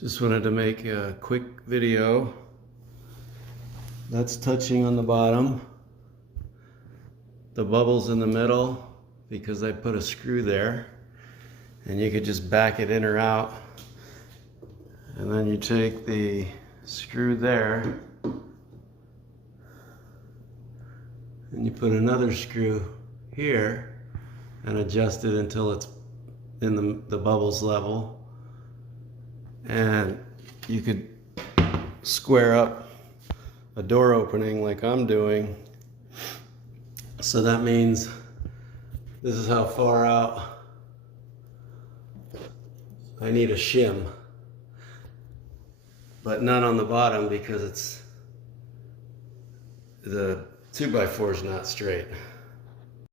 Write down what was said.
Just wanted to make a quick video. That's touching on the bottom. The bubble's in the middle because I put a screw there, and you could just back it in or out. And then you take the screw there and you put another screw here and adjust it until it's in the bubbles level. And you could square up a door opening like I'm doing. So that means this is how far out I need a shim, but none on the bottom because the 2x4 is not straight.